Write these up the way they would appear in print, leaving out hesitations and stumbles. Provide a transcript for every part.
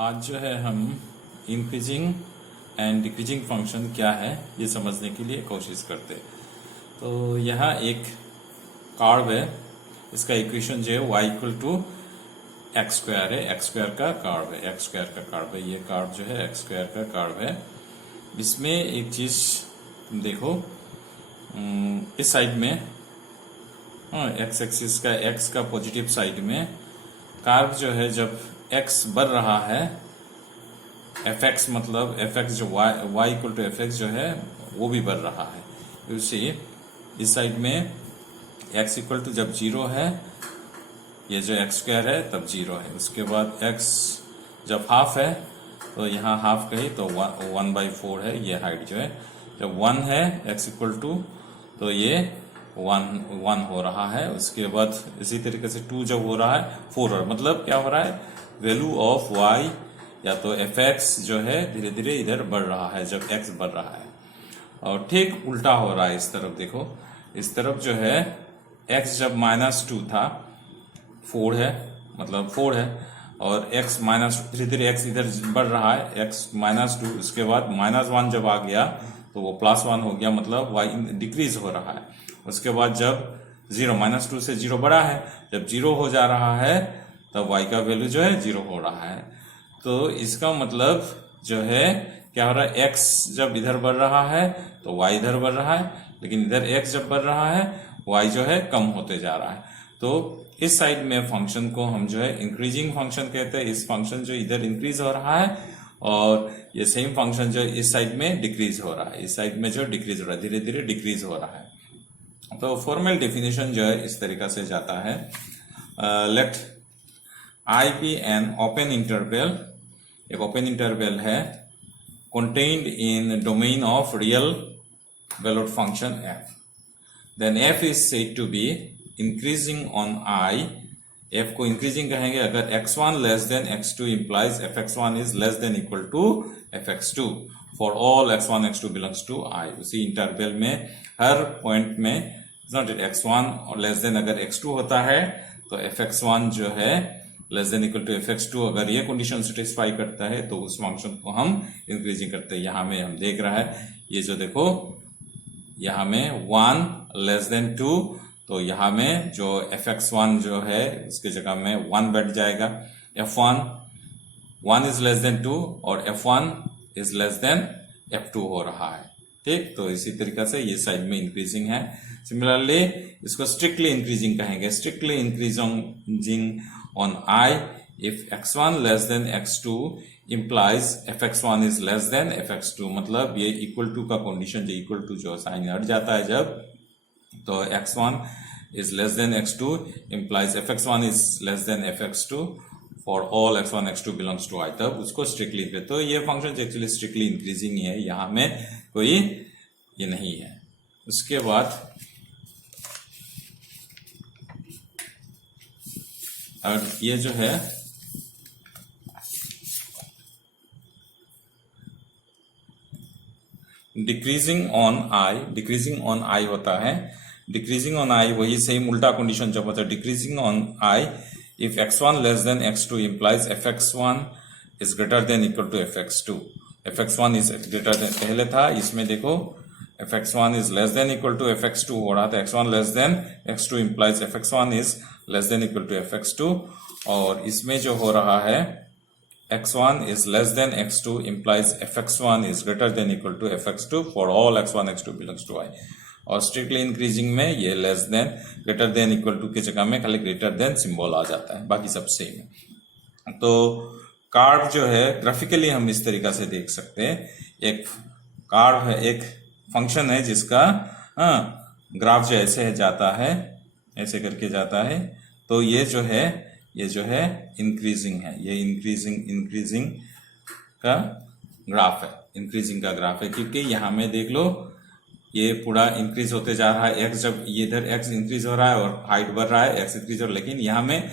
आज जो है हम इंक्रीजिंग एंड डिक्रीजिंग फंक्शन क्या है ये समझने के लिए कोशिश करते हैं। तो यहाँ एक कर्व है, इसका इक्वेशन जो है y equal to x square है, एक्स स्क्वायर का कर्व है, एक्स स्क्वायर का कर्व है। ये कर्व जो है एक्स स्क्वायर का कर्व है। इसमें एक चीज देखो, इस साइड में एक्स एक्सिस का एक्स का पॉजिटिव साइड में कर्व जो है जब एक्स बढ़ रहा है, एफ एक्स मतलब एफ एक्स जो y equal to f x जो है वो भी बढ़ रहा है। उसी इस साइड में एक्स इक्वल टू जब जीरो है, ये जो एक्स स्क्वायर है तब जीरो है। उसके बाद एक्स जब हाफ है तो यहाँ हाफ कही तो 1/4 है ये हाइट जो है। जब 1 है एक्स इक्वल टू तो ये 1 हो रहा है। उसके बाद इसी तरीके से 2 जब हो रहा है 4 हो रहा है। मतलब क्या हो रहा है, वैल्यू ऑफ y या तो एफ एक्स जो है धीरे धीरे इधर बढ़ रहा है जब x बढ़ रहा है। और ठीक उल्टा हो रहा है, इस तरफ देखो, इस तरफ जो है x जब -2 था 4 है, मतलब 4 है, और x धीरे धीरे x इधर बढ़ रहा है, x -2, उसके बाद -1 जब आ गया तो वो +1 हो गया, मतलब y डिक्रीज हो रहा है। उसके बाद जब 0 -2 से 0 बढ़ा है, जब 0 हो जा रहा है तब y का वैल्यू जो है 0 हो रहा है। तो इसका मतलब जो है क्या हो रहा है, x जब इधर बढ़ रहा है तो y इधर बढ़ रहा है, लेकिन इधर x जब बढ़ रहा है y जो है कम होते जा रहा है। तो इस साइड में फंक्शन को हम जो है इंक्रीजिंग फंक्शन कहते हैं। इस फंक्शन जो इधर इंक्रीज हो रहा है और ये सेम फंक्शन जो इस साइड में डिक्रीज हो रहा है, इस साइड में जो डिक्रीज हो रहा है, धीरे धीरे डिक्रीज हो रहा है। तो फॉर्मल डेफिनेशन जो है इस तरीका से जाता है, let I be an open interval, एक ओपन इंटरवल है contained in domain of real valued function f, then f is said to be increasing on I। f को increasing कहेंगे अगर x1 less than x2 implies fx1 is less than equal to fx2 for all x1 x2 belongs to I। उसी interval में हर point में x1 और less than अगर x2 होता है तो fx1 जो है less then equal to fx2, अगर ये कंडीशन सेटिस्फाई करता है तो उस फंक्शन को हम इंक्रीजिंग करते हैं। यहाँ में हम देख रहा है, ये जो देखो यहाँ में 1 लेस देन 2, तो यहाँ में जो fx1 जो है उसके जगह में 1 बैठ जाएगा। f1 1 इज लेस देन 2 और f1 is less then f2 हो रहा है। ठीक, तो इसी तरीके से ये साइड में इंक्रीजिंग है। सिमिलरली इसको स्ट्रिक्टली इंक्रीजिंग कहेंगे, strictly increasing on I if x1 less than x2 implies fx1 is less than fx2। मतलब ये इक्वल टू का कंडीशन, जो इक्वल टू जो साइन हट जाता है जब, तो x1 is less than x2 implies fx1 is less than fx2 for all x1 x2 belongs to I, तब उसको स्ट्रिक्टली। तो ये फंक्शन एक्चुअली स्ट्रिक्टली इंक्रीजिंग है, यहाँ में कोई ये नहीं है। उसके बाद और ये जो है decreasing on I, decreasing on आई होता है। डिक्रीजिंग ऑन आई वही सेम उल्टा कंडीशन जब होता है decreasing on I if x1 less than x2 implies fx1 is greater than equal to fx2। fx1 is greater than, पहले था इसमें देखो fx1 is less than equal to fx2 हो रहा था, x1 less than x2 implies fx1 is less than equal to fx2, और इसमें जो हो रहा है x1 is less than x2 implies fx1 is greater than equal to fx2 for all x1 x2 belongs to I। और strictly increasing में ये less than greater than equal to की जगह में खाली ग्रेटर देन सिंबल आ जाता है, बाकी सब सेम है। तो कार्व जो है ग्राफिकली हम इस तरीका से देख सकते हैं, एक कार्व है, एक फंक्शन है जिसका ग्राफ जो ऐसे जाता है, ऐसे करके जाता है, तो ये जो है इंक्रीजिंग है, ये इंक्रीजिंग का ग्राफ है, इंक्रीजिंग का ग्राफ है, क्योंकि यहाँ में देख लो ये पूरा इंक्रीज होते जा रहा है। x जब ये इधर x इंक्रीज हो रहा है और हाइट बढ़ रहा है, x इंक्रीज हो रहा है, लेकिन यहाँ में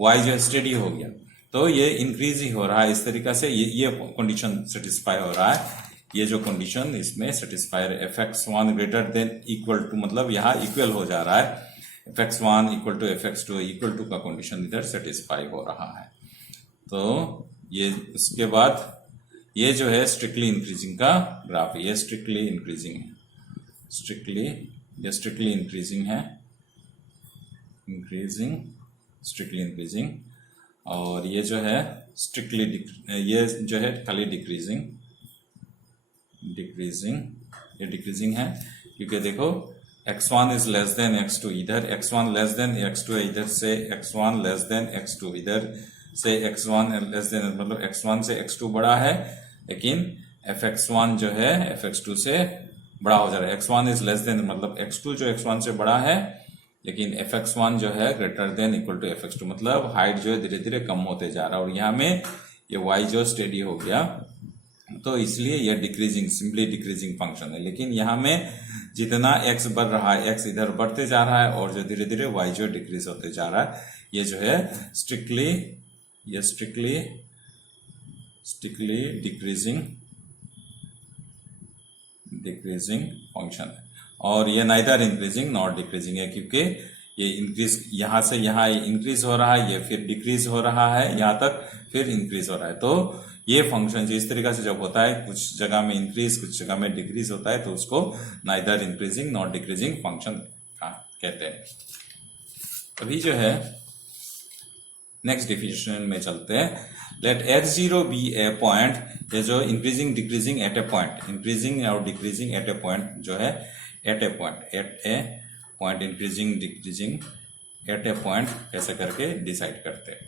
y जो स्टेडी हो गया, तो ये इंक्रीज ही हो रहा है। इस तरीका से ये कंडीशन सेटिस्फाई हो रहा है। ये जो कंडीशन इसमें सेटिस्फाई है, fx1 greater than equal to, मतलब यहाँ इक्वल हो जा रहा है, fx1 equal to fx2 equal to का कंडीशन इधर सेटिस्फाई हो रहा है। तो ये उसके बाद ये जो है स्ट्रिक्टली इंक्रीजिंग का ग्राफ है, ये स्ट्रिक्टली इंक्रीजिंग है, स्ट्रिक्टली इंक्रीजिंग है, इंक्रीजिंग, स्ट्रिक्टली इंक्रीजिंग। और ये जो है स्ट्रिक्टली ये जो है खाली डिक्रीजिंग, ये डिक्रीजिंग है, क्योंकि देखो x1 is less than x2, इधर x1 लेस देन x2 है, इधर से x1 लेस देन x2, इधर से x1 लेस देन, मतलब x1 से x2 बड़ा है, लेकिन fx1 जो है fx2 से बड़ा हो जा रहा है। x1 इज लेस देन मतलब x2 जो x1 से बड़ा है, लेकिन fx1 जो है greater than equal to fx2, मतलब हाइट जो है धीरे धीरे कम होते जा रहा है। और यहाँ में ये y जो स्टेडी हो गया, तो इसलिए यह डिक्रीजिंग, सिंपली डिक्रीजिंग फंक्शन है। लेकिन यहाँ में जितना x बढ़ रहा है, x इधर बढ़ते जा रहा है, और जो धीरे धीरे y जो डिक्रीज होते जा रहा है, ये जो है स्ट्रिक्टली डिक्रीजिंग फंक्शन है। और ये नाइदर इंक्रीजिंग नॉट डिक्रीजिंग है, क्योंकि ये इंक्रीज यहाँ से यहाँ इंक्रीज हो रहा है, ये फिर डिक्रीज हो रहा है, यहाँ तक फिर इंक्रीज हो रहा है। तो ये फंक्शन जो इस तरीके से जब होता है, कुछ जगह में इंक्रीज कुछ जगह में डिक्रीज होता है, तो उसको neither increasing not decreasing function कहते हैं। अभी जो है नेक्स्ट डेफिनेशन में चलते हैं। Let x0 be a point, ये जो increasing decreasing at a point, increasing और डिक्रीजिंग एट ए पॉइंट जो है at a point increasing decreasing at a point ऐसे करके डिसाइड करते हैं।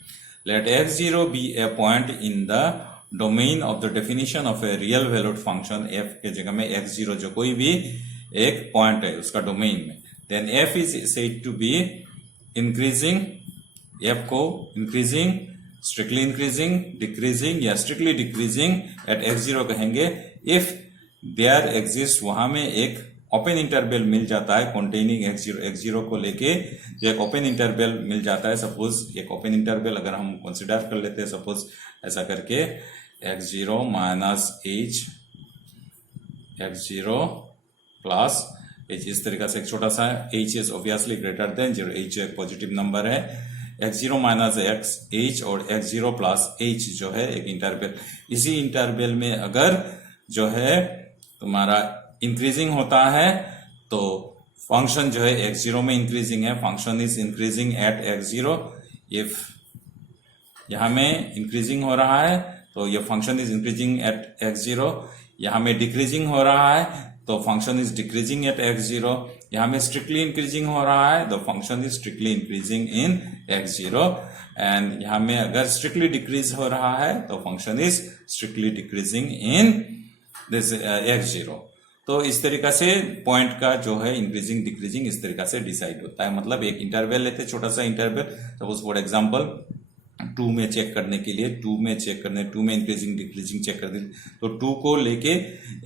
Let x0 be a point in the domain of the definition of a real valued function, f के जगह में x0 जो कोई भी एक पॉइंट है उसका डोमेन में, then f is said to be increasing, f को इंक्रीजिंग, स्ट्रिक्टली इंक्रीजिंग, डिक्रीजिंग या स्ट्रिक्टली डिक्रीजिंग एट x0 कहेंगे इफ देयर एग्जिस्ट, वहां में एक ओपन इंटरवल मिल जाता है कंटेनिंग x0 को लेके जो एक ओपन इंटरवल मिल जाता है। सपोज एक ओपन इंटरवल अगर हम कंसिडर कर लेते हैं, सपोज ऐसा करके x0 minus h, x0 plus h, इस तरीका से एक छोटा सा h is obviously greater than 0, h एक पॉजिटिव नंबर है, x0 माइनस h और x0 प्लस h जो है एक इंटरवल, इसी इंटरवल में अगर जो है तुम्हारा इंक्रीजिंग होता है तो फंक्शन जो है x0 में इंक्रीजिंग है, function is increasing at x0। If यहां में इंक्रीजिंग हो रहा है तो ये function is increasing at x0, यहां में डिक्रीजिंग हो रहा है तो function is decreasing at x0, यहां में स्ट्रिक्टली इंक्रीजिंग हो रहा है तो function is strictly increasing in x0, and यहां में अगर स्ट्रिक्टली डिक्रीज हो रहा है तो function is strictly decreasing in this x0। तो इस तरीका से पॉइंट का जो है इंक्रीजिंग डिक्रीजिंग इस तरीका से डिसाइड होता है। मतलब एक इंटरवल लेते, छोटा सा इंटरवल, सपोज फॉर एग्जांपल 2 में चेक करने के लिए, 2 में इंक्रीजिंग डिक्रीजिंग चेक कर दें, तो 2 को लेके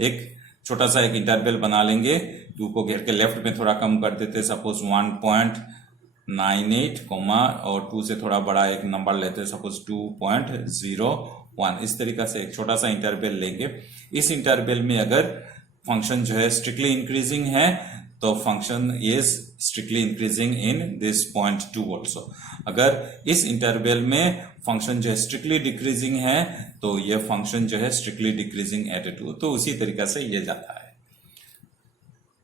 एक छोटा सा एक इंटरवल बना लेंगे, 2 को घेर के लेफ्ट में थोड़ा कम कर देते, सपोज 1.98 कोमा, और 2 से थोड़ा बड़ा एक नंबर लेते, सपोज 2.01, इस तरीका से एक छोटा सा इंटरवल लेंगे। इस इंटरवल में अगर फंक्शन जो है स्ट्रिक्टली इंक्रीजिंग है तो function is strictly increasing in this point 2 also. अगर इस इंटरवल में फंक्शन जो है स्ट्रिक्टली डिक्रीजिंग है तो ये फंक्शन जो है स्ट्रिक्टली डिक्रीजिंग एट 2, तो उसी तरीका से ये जाता है।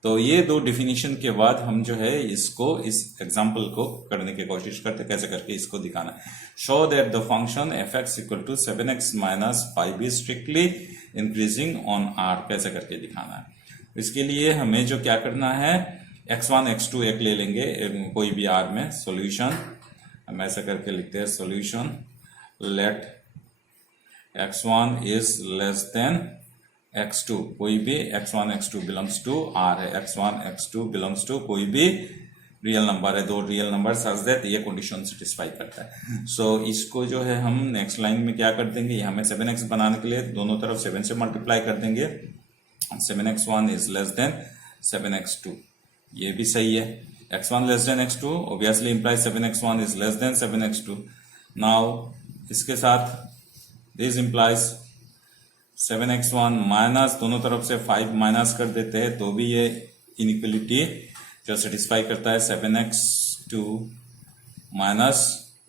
तो ये दो डिफिनीशन के बाद हम जो है इसको, इस एग्जाम्पल को करने की कोशिश करते, कैसे करके इसको दिखाना। Show that the function f(x) equal to 7x minus 5 is strictly increasing on r, कैसे करके दिखाना है। इसके लिए हमें जो क्या करना है, x1 x2 एक ले लेंगे कोई भी r में, सॉल्यूशन हम ऐसा करके लिखते हैं, solution let x1 is less than x2, कोई भी x1 x2 belongs to r है, x1 x2 बिलोंग्स टू कोई भी रियल नंबर है, दो रियल नंबर सच दैट ये कंडीशन सेटिस्फाई करता है। सो इसको जो है हम नेक्स्ट लाइन में क्या कर देंगे, यहाँ में 7x बनाने के लिए दोनों तरफ 7 से मल्टीप्लाई कर देंगे, 7x1 is less then 7x2, ये भी सही है। x1 less than x2 obviously implies 7x1 is less then 7x2। Now इसके साथ दिस इंप्लाइज 7x1 माइनस, दोनों तरफ से 5 माइनस कर देते हैं तो भी ये इनइक्वलिटी जो सेटिस्फाई करता है, 7x2 माइनस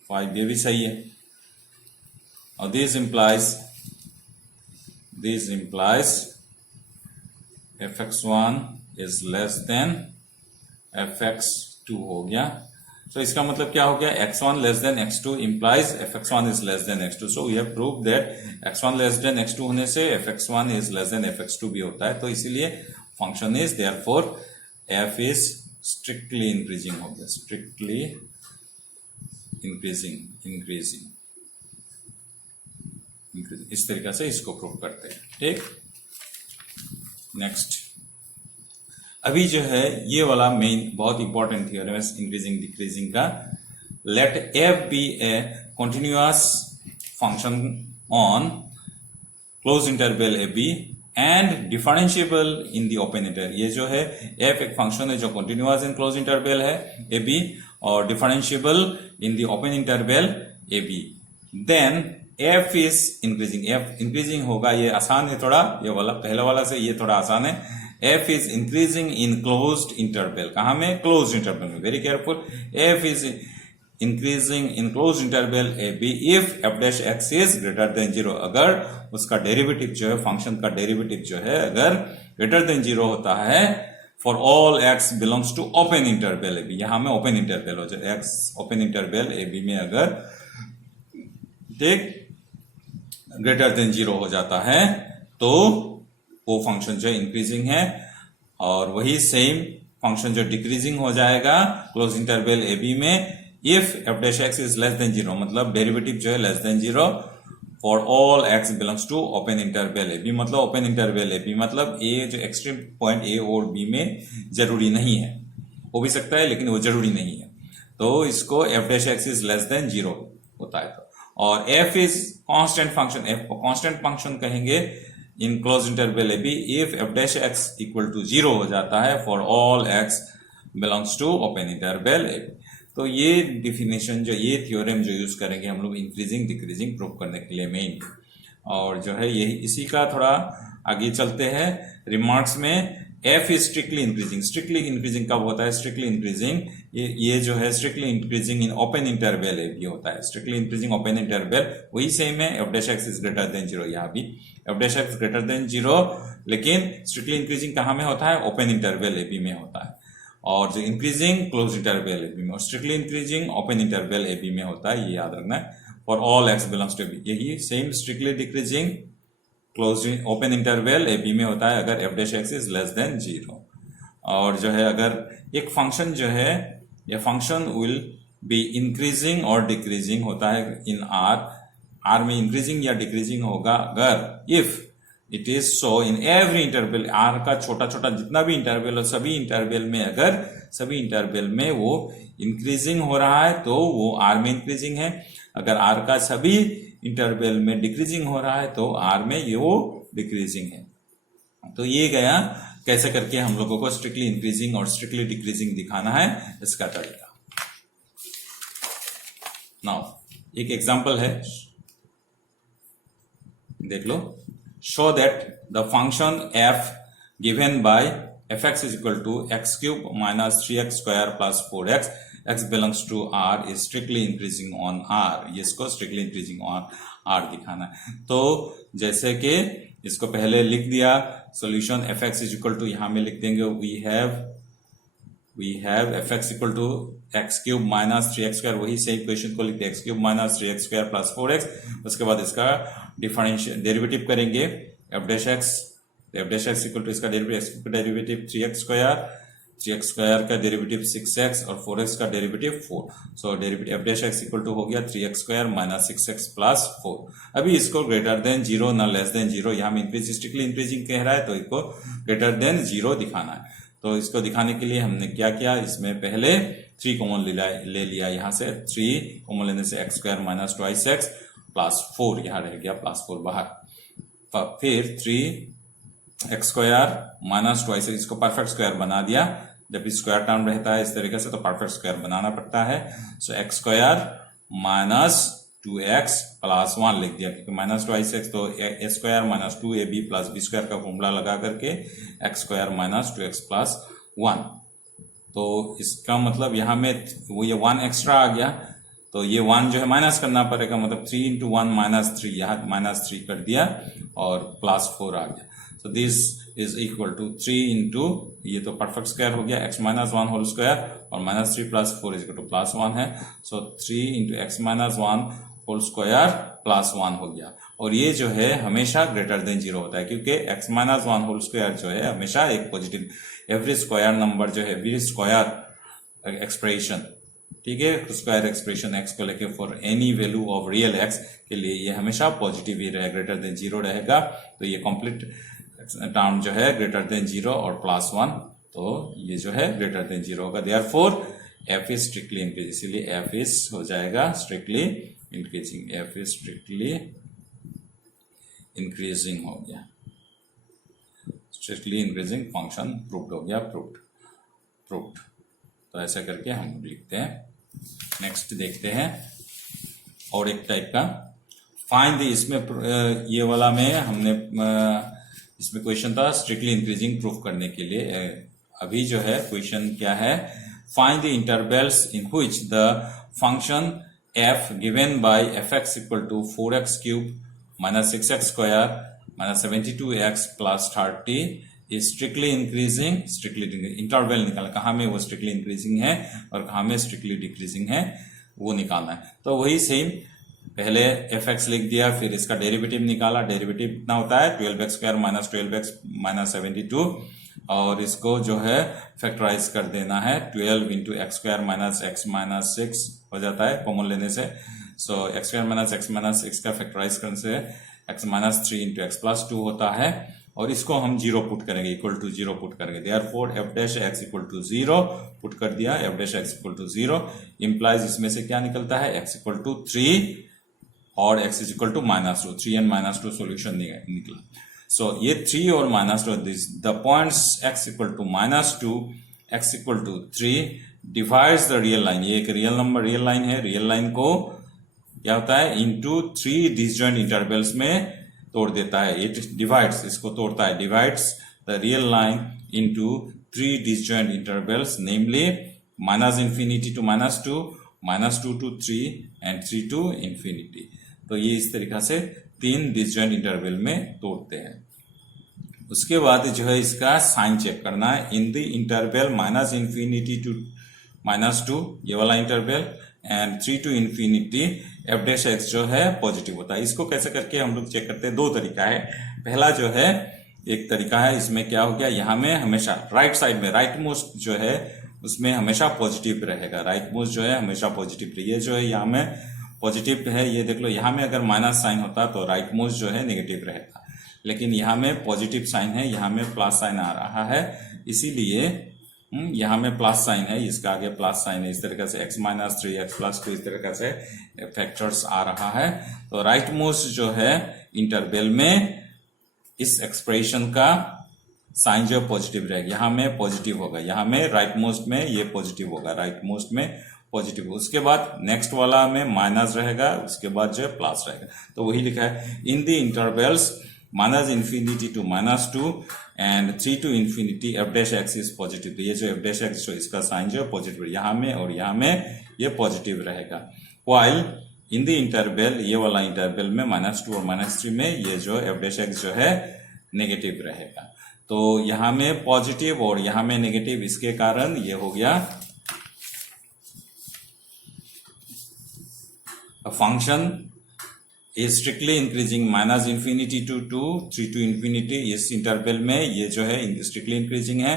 5, ये भी सही है। और this implies fx1 is less than fx2 हो गया। तो इसका मतलब क्या हो गया, x1 less than x2 implies fx1 is less than x2। so we have proved that x1 less than x2 होने से fx1 is less than fx2 भी होता है। तो इसीलिए function is therefore f is strictly increasing हो गया, strictly increasing। इस तरीके से इसको प्रूव करते हैं। ठीक, नेक्स्ट, अभी जो है ये वाला मेन बहुत इंपॉर्टेंट थ्योरम है इंक्रीजिंग डिक्रीजिंग का। Let f be a continuous function on close interval a b and differentiable in the open interval. ये जो है एफ एक फंक्शन है जो कंटिन्यूअस इन क्लोज इंटरवल है ए बी और differentiable in the open interval a b. Then f is increasing, f increasing होगा, ये आसान है थोड़ा, ये वाला पहला वाला से ये थोड़ा आसान है। F is increasing in closed interval, कहां में, क्लोज्ड इंटरवल में, very careful. F is increasing in closed interval a b if f dash x is greater than 0, अगर उसका डेरिवेटिव जो है, फंक्शन का डेरिवेटिव जो है अगर ग्रेटर देन 0 होता है for all x belongs to open interval a b. यहां में ओपन इंटरवल हो जाए, x open interval a b में अगर ठीक ग्रेटर देन 0 हो जाता है तो वो फंक्शन जो इंक्रीजिंग है, और वही सेम फंक्शन जो डिक्रीजिंग हो जाएगा क्लोज इंटरवल ए बी में if f dash x is less than 0, मतलब डेरिवेटिव जो है less than 0 for all x belongs to open interval a b. मतलब ओपन इंटरवल ए बी मतलब ए जो एक्सट्रीम पॉइंट ए और B में जरूरी नहीं है, हो भी सकता है लेकिन वो जरूरी नहीं है। तो इसको f dash x is less than 0 होता है। और f is constant function, f को कांस्टेंट फंक्शन कहेंगे in close interval a b if f dash x equal to 0 हो जाता है for all x belongs to open interval a b. तो ये डिफिनेशन जो, ये थ्योरम जो यूज करेंगे हम लोग इंक्रीजिंग डिक्रीजिंग प्रूव करने के लिए मेन, और जो है यही इसी का थोड़ा आगे चलते हैं रिमार्क्स में। f is strictly increasing, strictly increasing कब होता है, स्ट्रिक्टली इंक्रीजिंग ये जो है strictly increasing in open interval a b होता है, स्ट्रिक्टली इंक्रीजिंग ओपन इंटरवल वही सेम है, f dash x is greater than 0, यहाँ भी f dash x greater than 0, लेकिन स्ट्रिक्टली इंक्रीजिंग कहां में होता है, ओपन इंटरवल ए बी में होता है। और जो increasing close interval a b में, और strictly increasing open interval a b में होता है, ये याद रखना है for all x belongs to b. यही same strictly decreasing close open interval a b में होता है अगर f dash x is less than 0। और जो है अगर एक फंक्शन जो है, यह फंक्शन विल बी इंक्रीजिंग और डिक्रीजिंग होता है इन आर में इंक्रीजिंग या डिक्रीजिंग होगा अगर if it is so in every interval, R का छोटा छोटा जितना भी इंटरवल हो सभी इंटरवल में, अगर सभी इंटरवल में वो इंक्रीजिंग हो रहा है तो वो आर में इंक्रीजिंग है, अगर आर का सभी इंटरवल में डिक्रीजिंग हो रहा है तो आर में ये वो डिक्रीजिंग है। तो ये गया कैसे करके हम लोगों को स्ट्रिक्टली इंक्रीजिंग और स्ट्रिक्टली डिक्रीजिंग दिखाना है, इसका तरीका। नाउ एक एग्जांपल है, देख लो। Show that the function f given by fx is equal to x cube minus 3x square plus 4x x belongs to r is strictly increasing on r। इसको strictly increasing on r दिखाना है। तो जैसे कि इसको पहले लिख दिया solution fx is equal to, यहां में लिख देंगे we have fx equal to x cube minus 3x square, वही सेम इक्वेशन को लिखते हैं x cube minus 3x square plus 4x। उसके बाद इसका डिफरेंशियल डेरिवेटिव करेंगे f dash x equal to इसका डेरिवेटिव 3x स्क्वायर का डेरिवेटिव 6x और 4x का derivative 4। So derivative f dash x equal to हो गया 3x square minus 6x plus 4। अभी इसको ग्रेटर देन 0 ना लेस देन 0, यहाँ में स्ट्रिक्टली इंक्रीजिंग कह रहा है तो इसको ग्रेटर देन 0 दिखाना है। तो इसको दिखाने के लिए हमने क्या किया, इसमें पहले 3 कॉमन ले लिया, यहाँ से 3 कॉमन लेने से x square minus 2x plus 4 यहाँ रह गया प्लस 4 बाहर, फिर 3x स्क्वायर माइनस 2x, इसको परफेक्ट स्क्वायर बना दिया। जब स्क्वायर टर्म रहता है इस तरीके से तो परफेक्ट स्क्वायर बनाना पड़ता है। So x square minus 2x plus 1 लिख दिया, क्योंकि माइनस 2x तो a square minus 2ab plus b square का फॉर्मूला लगा करके x square minus 2x plus 1। तो इसका मतलब यहाँ में वो ये 1 एक्स्ट्रा आ गया, तो ये 1 जो है माइनस करना पड़ेगा, मतलब 3 इंटू 1 -3, यहाँ -3 कर दिया और +4 आ गया। So this is equal to 3 into, ये तो परफेक्ट स्क्वायर हो गया, x minus 1 होल स्क्वायर और -3 + 4 इज इक्वल टू +1 है। So 3 into x minus 1 whole square +1 हो गया। और ये जो है हमेशा ग्रेटर देन 0 होता है, क्योंकि x minus 1 होल स्क्वायर जो है हमेशा एक पॉजिटिव, एवरी स्क्वायर नंबर जो है, एवरी स्क्वायर एक्सप्रेशन, ठीक है, स्क्वायर एक्सप्रेशन x को लेके for any value of real x के लिए ये हमेशा पॉजिटिव ही रहेगा, ग्रेटर देन 0 रहेगा। तो ये कंप्लीट टर्म जो है ग्रेटर देन 0 और +1, तो ये जो है ग्रेटर देन 0 होगा। Therefore f is strictly increasing, इसीलिए f इज हो जाएगा strictly increasing, f is strictly increasing हो गया, स्ट्रिक्टली इंक्रीजिंग फंक्शन प्रूव्ड हो गया, प्रूव्ड। तो ऐसा करके हम लिखते हैं। नेक्स्ट देखते हैं और एक टाइप का फाइंड, इसमें ये वाला में हमने इसमें क्वेश्चन था स्ट्रिक्टली इंक्रीजिंग प्रूफ करने के लिए। अभी जो है क्वेश्चन क्या है, find the intervals in which the function f given by fx equal to 4x cube -6x square -72x + 30 is strictly increasing. Strictly interval निकालना, कहाँ में वो स्ट्रिक्टली इंक्रीजिंग है और कहाँ में स्ट्रिक्टली डिक्रीजिंग है वो निकालना है। तो वही सेम, पहले fx लिख दिया, फिर इसका डेरिवेटिव निकाला। डेरिवेटिव कितना होता है 12x स्क्वायर -12x -72, और इसको जो है फैक्टराइज कर देना है। 12 इंटू एक्स स्क्वायर -x -6 हो जाता है कॉमन लेने से। सो x स्क्वायर -x -6 का फैक्टराइज करने से x -3 इंटू x + 2 होता है, और इसको हम 0 पुट करेंगे, इक्वल टू 0 पुट करेंगे। Therefore f' equal to 0 put कर दिया, f' इक्वल टू 0 इंप्लाइज इसमें से क्या निकलता है, x इक्वल टू 3 और x is equal to -2, 3 and -2 solution निकला। सो ये 3 और -2, the points x equal to -2, x equal to 3 divides the real line. ये एक रियल नंबर, रियल लाइन है, रियल लाइन को क्या होता है इनटू 3 डिसजॉइंट इंटरवल्स में तोड़ देता है। इट डिवाइड्स, इसको तोड़ता है, divides the real line into 3 disjoint intervals, namely -∞ to -2, -2 to 3 and 3 to ∞। तो ये इस तरीका से 3 डिसजॉइंट इंटरवल में तोड़ते हैं। उसके बाद जो है इसका साइन चेक करना है। इन द इंटरवल -∞ to -2, ये वाला इंटरवल, एंड 3 to ∞, f' जो है पॉजिटिव होता है। इसको कैसे करके हम लोग चेक करते हैं, दो तरीका है। पहला जो है, एक तरीका है, इसमें क्या हो गया, यहाँ में हमेशा राइट साइड में राइट मोस्ट जो है उसमें हमेशा पॉजिटिव रहेगा, राइट मोस्ट जो है हमेशा पॉजिटिव रही है। जो है यहाँ में पॉजिटिव है, ये देख लो, यहाँ में अगर माइनस साइन होता तो राइट मोस्ट जो है नेगेटिव रहेगा, लेकिन यहाँ में पॉजिटिव साइन है, यहाँ में प्लस साइन आ रहा है, इसीलिए यहाँ में प्लस साइन है, इसका आगे प्लस साइन है। इस तरीके से x -3 x + 2 इस तरीके से फैक्टर्स आ रहा है। तो राइट मोस्ट जो है इंटरवल में इस एक्सप्रेशन का साइन जो पॉजिटिव रहेगा, यहाँ में पॉजिटिव होगा, यहाँ में राइट मोस्ट में ये पॉजिटिव होगा, राइट मोस्ट में पॉजिटिव। उसके बाद नेक्स्ट वाला में माइनस रहेगा, उसके बाद जो है प्लस रहेगा। तो वही लिखा है, in the intervals -∞ to -2 and 3 to ∞, f' is positive. तो ये जो f' जो इसका साइन जो है पॉजिटिव, यहाँ में और यहाँ में ये पॉजिटिव रहेगा। व्हाइल इन द इंटरवल, ये वाला इंटरवल में -2 और -3 में ये जो f' जो है नेगेटिव रहेगा। तो यहाँ में पॉजिटिव और यहाँ में नेगेटिव, इसके कारण ये हो गया function is strictly increasing -∞ to 2, 3 to ∞। इस इंटरवल में ये जो है स्ट्रिक्टली इंक्रीजिंग है,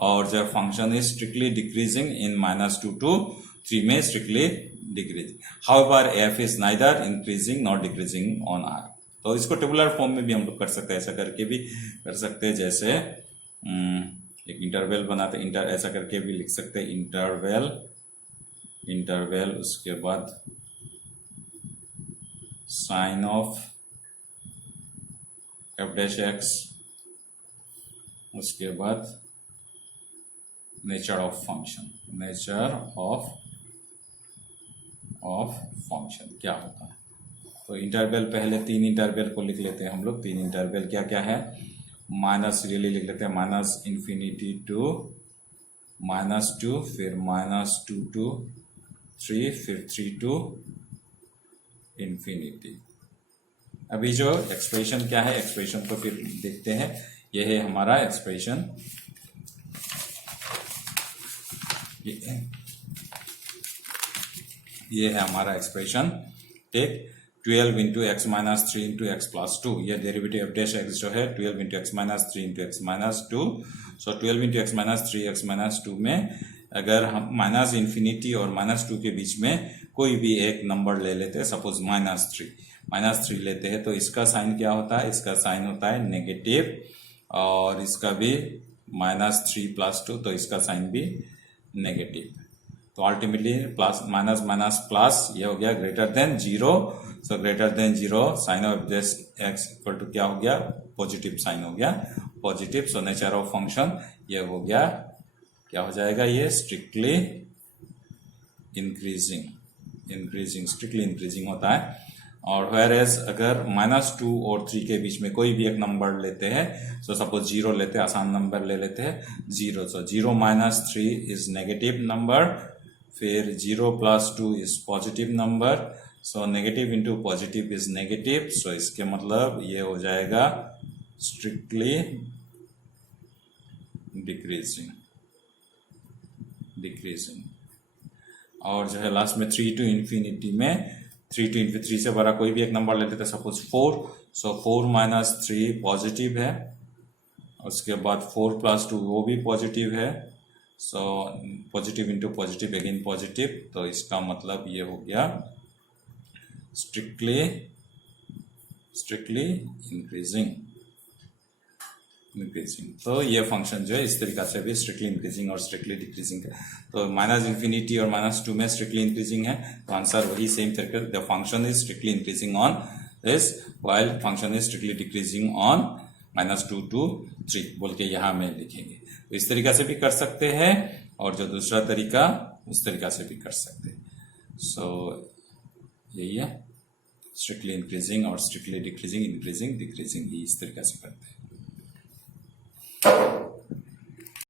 और जो function is strictly decreasing in -2 to 3 में strictly decreasing. However f is neither increasing not decreasing on r। तो इसको टेबुलर फॉर्म में भी हम लोग कर सकते हैं, ऐसा करके भी कर सकते हैं। जैसे एक इंटरवल बनाते, ऐसा करके भी लिख सकते हैं, इंटरवल उसके बाद साइन ऑफ f', उसके बाद नेचर ऑफ फंक्शन, क्या होता है। तो इंटरवल पहले 3 इंटरवल को लिख लेते हैं हम लोग। 3 इंटरवल क्या क्या है, माइनस रियली लिख लेते हैं, -∞ to -2, फिर -2 to 3, फिर 3 to इंफिनिटी। अभी जो एक्सप्रेशन क्या है, एक्सप्रेशन को फिर देखते हैं। यह है हमारा एक्सप्रेशन, ये है हमारा एक्सप्रेशन। ठीक, 12 into x minus 3 into x plus 2, ये डेरिवेटिव एफ डैश एक्स जो है 12 into x minus 3 into x minus 2। सो 12 into x minus 3 x minus 2 में अगर हम माइनस इन्फिनिटी और माइनस 2 के बीच में कोई भी एक नंबर ले लेते हैं, सपोज माइनस 3 लेते हैं, तो इसका साइन क्या होता है, इसका साइन होता है नेगेटिव, और इसका भी माइनस 3 प्लस 2, तो इसका साइन भी नेगेटिव। तो ultimately plus minus minus plus, ये हो गया greater than 0। So greater than 0 sign of this x equal to क्या हो गया, पॉजिटिव साइन हो गया, positive. So nature of function ये हो गया, क्या हो जाएगा, ये स्ट्रिक्टली इंक्रीजिंग स्ट्रिक्टली इंक्रीजिंग होता है। और वेयर एज अगर -2 और 3 के बीच में कोई भी एक नंबर लेते हैं, सो सपोज 0 लेते हैं, आसान नंबर ले लेते हैं 0। So 0 minus 3 is negative number, फिर 0 plus 2 is positive number. So negative into positive is negative. So इसके मतलब ये हो जाएगा स्ट्रिक्टली डिक्रीजिंग। और जो है लास्ट में 3 टू इंफिनिटी में 3 से बड़ा कोई भी एक नंबर लेते थे, सपोज 4। सो 4 माइनस 3 पॉजिटिव है, उसके बाद 4 प्लस 2 वो भी पॉजिटिव है। So positive into positive again positive, तो इसका मतलब ये हो गया स्ट्रिक्टली इंक्रीजिंग। तो ये फंक्शन जो है इस तरीका से भी स्ट्रिक्टली इंक्रीजिंग और स्ट्रिक्टली डिक्रीजिंग है। तो माइनस इन्फिनिटी और -2 में स्ट्रिक्टली इंक्रीजिंग है, तो आंसर वही सेम तरीके, the function is strictly increasing on this while function is strictly decreasing on -2 to 3 बोल के यहाँ में लिखेंगे। तो इस तरीका से भी कर सकते हैं, और जो दूसरा तरीका उस तरीका से भी कर सकते हैं। सो यही है, स्ट्रिक्टली इंक्रीजिंग और स्ट्रिक्टली डिक्रीजिंग, इंक्रीजिंग डिक्रीजिंग, इस तरीका से करते हैं।